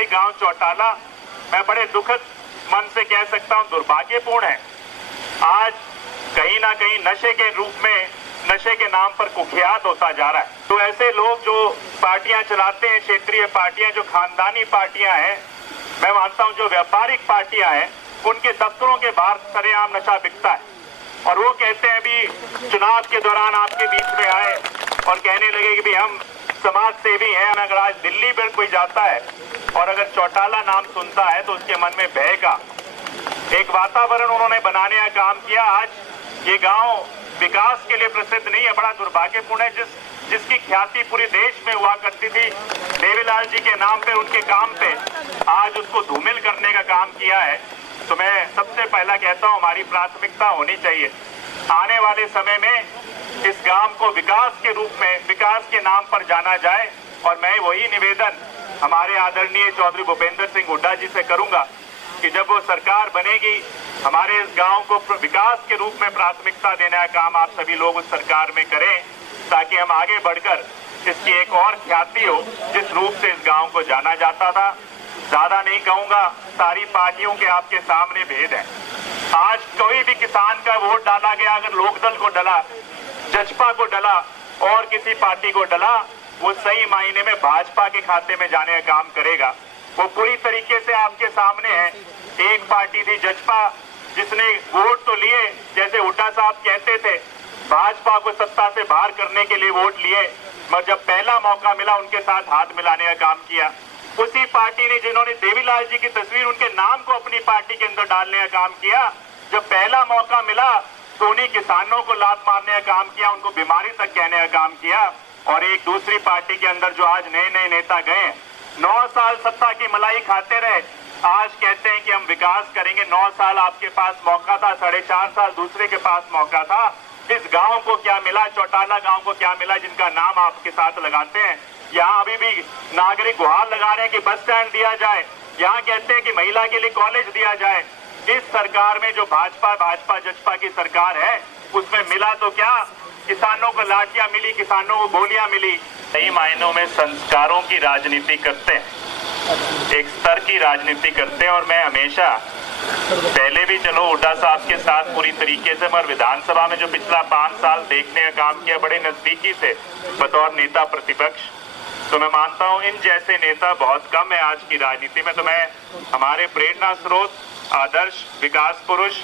पैतृक गांव चौटाला मैं बड़े दुखद मन से कह सकता हूं दुर्भाग्यपूर्ण है। आज कहीं ना कहीं नशे के रूप में, नशे के नाम पर कुख्यात होता जा रहा है। तो ऐसे लोग जो पार्टियां चलाते हैं, क्षेत्रीय पार्टियां, जो खानदानी पार्टियां हैं, मैं मानता हूं जो व्यापारिक पार्टियां हैं, उनके दफ्तरों के बाहर सरेआम नशा बिकता है। और वो कहते हैं अभी चुनाव के दौरान आपके बीच में आए और कहने लगे कि भी हम समाज सेवी हैं। अगर आज दिल्ली में कोई जाता है और अगर चौटाला नाम सुनता है तो उसके मन में भय का एक वातावरण उन्होंने बनाने का काम किया। आज ये गांव विकास के लिए प्रसिद्ध नहीं है, बड़ा दुर्भाग्यपूर्ण है। जिसकी ख्याति पूरे देश में हुआ करती थी देवीलाल जी के नाम पे, उनके काम पे, आज उसको धूमिल करने का काम किया है। तो मैं सबसे पहला कहता हूं हमारी प्राथमिकता होनी चाहिए आने वाले समय में इस गांव को विकास के रूप में, विकास के नाम पर जाना जाए। और मैं वही निवेदन हमारे आदरणीय चौधरी भूपेंद्र सिंह हुड्डा जी से करूंगा कि जब वो सरकार बनेगी, हमारे इस गांव को विकास के रूप में प्राथमिकता देने का काम आप सभी लोग उस सरकार में करें, ताकि हम आगे बढ़कर इसकी एक और ख्याति हो जिस रूप से इस गांव को जाना जाता था। ज्यादा नहीं कहूंगा, सारी पार्टियों के आपके सामने भेद है। आज कोई भी किसान का वोट डाला गया, अगर लोकदल को डला, जजपा को डला और किसी पार्टी को डला, वो सही मायने में भाजपा के खाते में जाने का काम करेगा। वो पूरी तरीके से आपके सामने है। एक पार्टी थी जजपा, जिसने वोट तो लिए, जैसे हुड्डा साहब कहते थे, भाजपा को सत्ता से बाहर करने के लिए वोट लिए, मगर जब पहला मौका मिला उनके साथ हाथ मिलाने का काम किया। उसी पार्टी ने जिन्होंने देवीलाल जी की तस्वीर उनके नाम को अपनी पार्टी के अंदर डालने का काम किया, जब पहला मौका मिला तो उन्हीं किसानों को लात मारने का काम किया, उनको बीमारी तक कहने का काम किया। और एक दूसरी पार्टी के अंदर जो आज नए नए नेता गए, 9 साल सत्ता की मलाई खाते रहे, आज कहते हैं कि हम विकास करेंगे। 9 साल आपके पास मौका था, 4.5 साल दूसरे के पास मौका था। इस गांव को क्या मिला, चौटाला गांव को क्या मिला जिनका नाम आपके साथ लगाते हैं? यहाँ अभी भी नागरिक गुहार लगा रहे हैं कि बस स्टैंड दिया जाए, यहाँ कहते हैं कि महिला के लिए कॉलेज दिया जाए। इस सरकार में जो भाजपा जजपा की सरकार है, उसमें मिला तो क्या? किसानों को लाठियां मिली, किसानों को गोलियां मिली। सही मायनों में संस्कारों की राजनीति करते हैं, एक स्तर की राजनीति करते हैं। और मैं हमेशा पहले भी चलो हुड्डा साहब के साथ पूरी तरीके से, मगर विधानसभा में जो पिछला 5 साल देखने का काम किया बड़े नजदीकी से बतौर नेता प्रतिपक्ष, तो मैं मानता हूं इन जैसे नेता बहुत कम है आज की राजनीति में। तो मैं हमारे प्रेरणा स्रोत, आदर्श विकास पुरुष,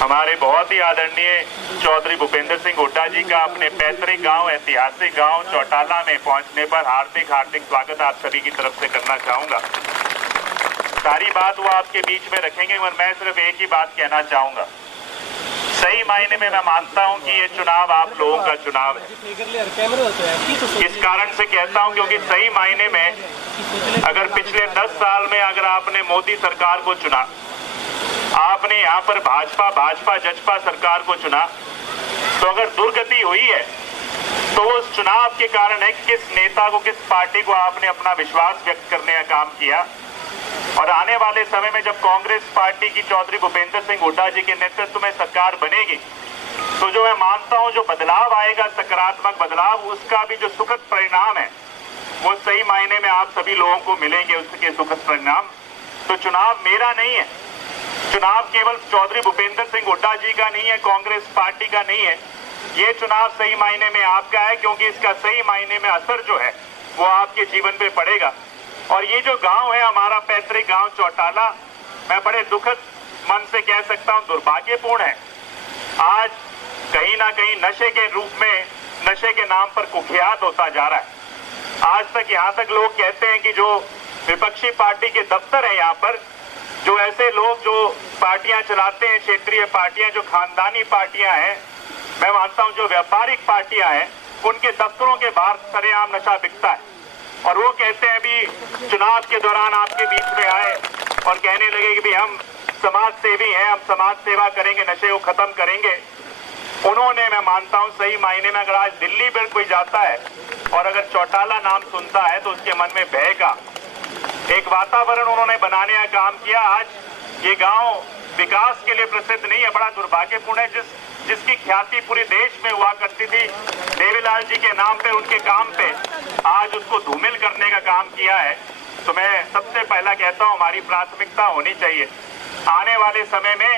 हमारे बहुत ही आदरणीय चौधरी भूपेंद्र सिंह हुड्डा जी का अपने पैतृक गांव, ऐतिहासिक गांव चौटाला में पहुंचने पर हार्दिक स्वागत आप सभी की तरफ से करना चाहूंगा। सारी बात वो आपके बीच में रखेंगे, मगर मैं सिर्फ एक ही बात कहना चाहूंगा। सही मायने में मैं मानता हूं कि ये चुनाव आप लोगों का चुनाव है। इस कारण से कहता हूं क्योंकि सही मायने में अगर पिछले 10 साल में अगर आपने मोदी सरकार को चुना, आपने यहाँ पर भाजपा जजपा सरकार को चुना, तो अगर दुर्गति हुई है तो उस चुनाव के कारण है किस नेता को, किस पार्टी को आपने अपना विश्वास व्यक्त करने का काम किया। और आने वाले समय में जब कांग्रेस पार्टी की चौधरी भूपेंद्र सिंह हुड्डा जी के नेतृत्व में सरकार बनेगी, तो जो मैं मानता हूं जो बदलाव आएगा, सकारात्मक बदलाव, उसका भी जो सुखद परिणाम है वो सही मायने में आप सभी लोगों को मिलेंगे, उसके सुखद परिणाम। तो चुनाव मेरा नहीं है, चुनाव केवल चौधरी भूपेंद्र सिंह हुड्डा जी का नहीं है, कांग्रेस पार्टी का नहीं है, ये चुनाव सही मायने में आपका है, क्योंकि इसका सही मायने में असर जो है वो आपके जीवन पे पड़ेगा। और ये जो गांव है हमारा पैतृक गांव चौटाला, मैं बड़े दुखद मन से कह सकता हूं दुर्भाग्यपूर्ण है। आज कहीं ना कहीं नशे के रूप में, नशे के नाम पर कुख्यात होता जा रहा है। आज तक यहाँ तक लोग कहते हैं कि जो विपक्षी पार्टी के दफ्तर है, यहाँ पर जो ऐसे लोग जो पार्टियां चलाते हैं, क्षेत्रीय पार्टियां, जो खानदानी पार्टियां हैं, मैं मानता हूं जो व्यापारिक पार्टियां हैं, उनके दफ्तरों के बाहर सरेआम नशा बिकता है। और वो कहते हैं अभी चुनाव के दौरान आपके बीच में आए और कहने लगे कि भी हम समाज सेवी हैं, हम समाज सेवा करेंगे, नशे को खत्म करेंगे। उन्होंने, मैं मानता हूं सही मायने में, अगर आज दिल्ली में कोई जाता है और अगर चौटाला नाम सुनता है तो उसके मन में भय का एक वातावरण उन्होंने बनाने का काम किया। आज ये गांव विकास के लिए प्रसिद्ध नहीं है, बड़ा दुर्भाग्यपूर्ण है। जिसकी ख्याति पूरे देश में हुआ करती थी देवीलाल जी के नाम पे, उनके काम पे, आज उसको धूमिल करने का काम किया है। तो मैं सबसे पहला कहता हूं हमारी प्राथमिकता होनी चाहिए आने वाले समय में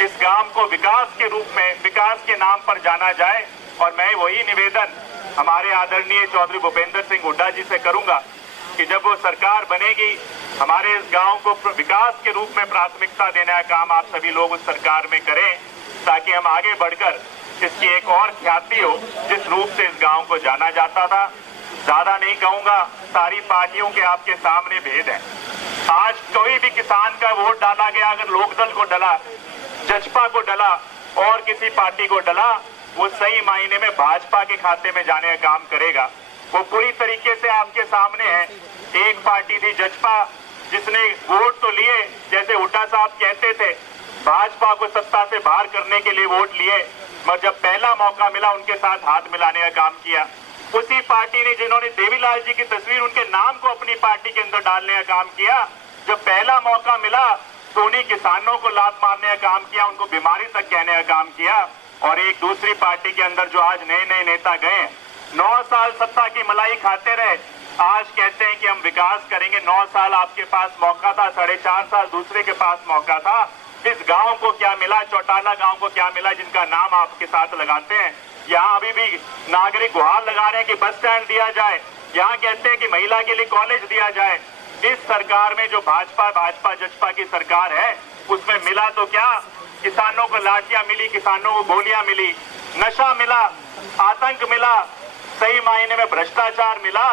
इस गांव को विकास के रूप में, विकास के नाम पर जाना जाए। और मैं वही निवेदन हमारे आदरणीय चौधरी भूपेंद्र सिंह हुड्डा जी से करूंगा कि जब वो सरकार बनेगी हमारे इस गांव को विकास के रूप में प्राथमिकता देने का काम आप सभी लोग उस सरकार में करें, ताकि हम आगे बढ़कर इसकी एक और ख्याति हो जिस रूप से इस गांव को जाना जाता था। ज्यादा नहीं कहूंगा, सारी पार्टियों के आपके सामने भेद है। आज कोई भी किसान का वोट डाला गया, अगर लोकदल को डला, जजपा को डला और किसी पार्टी को डला, वो सही मायने में भाजपा के खाते में जाने का काम करेगा। वो पूरी तरीके से आपके सामने है। एक पार्टी थी जजपा जिसने वोट तो लिए, जैसे हुड्डा साहब कहते थे, भाजपा को सत्ता से बाहर करने के लिए वोट लिए, मगर जब पहला मौका मिला उनके साथ हाथ मिलाने का काम किया। उसी पार्टी ने जिन्होंने देवीलाल जी की तस्वीर उनके नाम को अपनी पार्टी के अंदर डालने का काम किया, जब पहला मौका मिला तो उन्हीं किसानों को लात मारने का काम किया, उनको बीमारी तक कहने का काम किया। और एक दूसरी पार्टी के अंदर जो आज नए नए नेता गए, 9 साल सत्ता की मलाई खाते रहे, आज कहते हैं कि हम विकास करेंगे। 9 साल आपके पास मौका था, 4.5 साल दूसरे के पास मौका था। इस गांव को क्या मिला, चौटाला गांव को क्या मिला जिनका नाम आपके साथ लगाते हैं? यहाँ अभी भी नागरिक गुहार लगा रहे हैं कि बस स्टैंड दिया जाए, यहाँ कहते हैं कि महिला के लिए कॉलेज दिया जाए। इस सरकार में जो भाजपा जजपा की सरकार है उसमें मिला तो क्या? किसानों को लाठियां मिली, किसानों को गोलियां मिली, नशा मिला, आतंक मिला, सही मायने में भ्रष्टाचार मिला,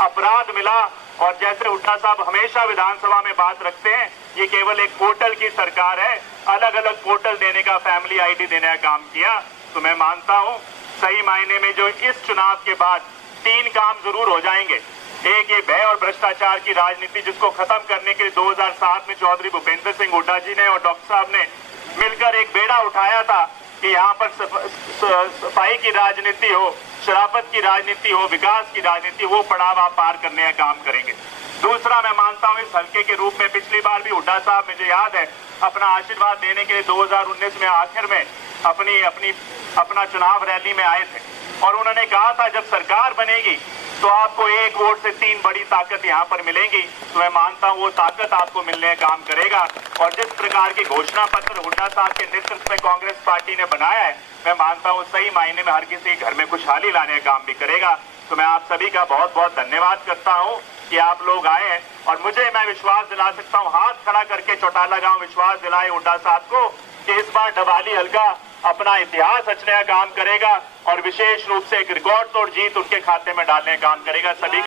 अपराध मिला। और जैसे हुड्डा साहब हमेशा विधानसभा में बात रखते हैं, ये केवल एक पोर्टल की सरकार है, अलग अलग पोर्टल देने का, फैमिली आईडी देने का काम किया। तो मैं मानता हूं सही मायने में जो इस चुनाव के बाद 3 काम जरूर हो जाएंगे। एक, ये भय और भ्रष्टाचार की राजनीति जिसको खत्म करने के लिए 2007 में चौधरी भूपेंद्र सिंह हुड्डा जी ने और डॉक्टर साहब ने मिलकर एक बेड़ा उठाया था कि यहाँ पर सफाई की राजनीति हो, शराफत की राजनीति हो, विकास की राजनीति, वो पड़ाव आप पार करने का काम करेंगे। दूसरा, मैं मानता हूँ इस हल्के के रूप में पिछली बार भी हुड्डा साहब, मुझे याद है, अपना आशीर्वाद देने के लिए 2019 में आखिर में अपना चुनाव रैली में आए थे और उन्होंने कहा था जब सरकार बनेगी तो आपको 1 वोट से 3 बड़ी ताकत यहाँ पर मिलेंगी। तो मैं मानता हूँ वो ताकत आपको मिलने का काम करेगा। और जिस प्रकार के घोषणा पत्र हुड्डा साहब के नेतृत्व में कांग्रेस पार्टी ने बनाया है, मैं मानता हूँ सही मायने में हर किसी के घर में खुशहाली लाने का काम भी करेगा। तो मैं आप सभी का बहुत बहुत धन्यवाद करता हूँ कि आप लोग आए हैं और मैं विश्वास दिला सकता हूँ, हाथ खड़ा करके चौटाला गाँव विश्वास दिलाए हुड्डा साहब को कि इस बार डबाली हल्का अपना इतिहास रचने का काम करेगा और विशेष रूप से एक रिकॉर्ड तोड़ जीत उनके खाते में डालने का काम करेगा। सभी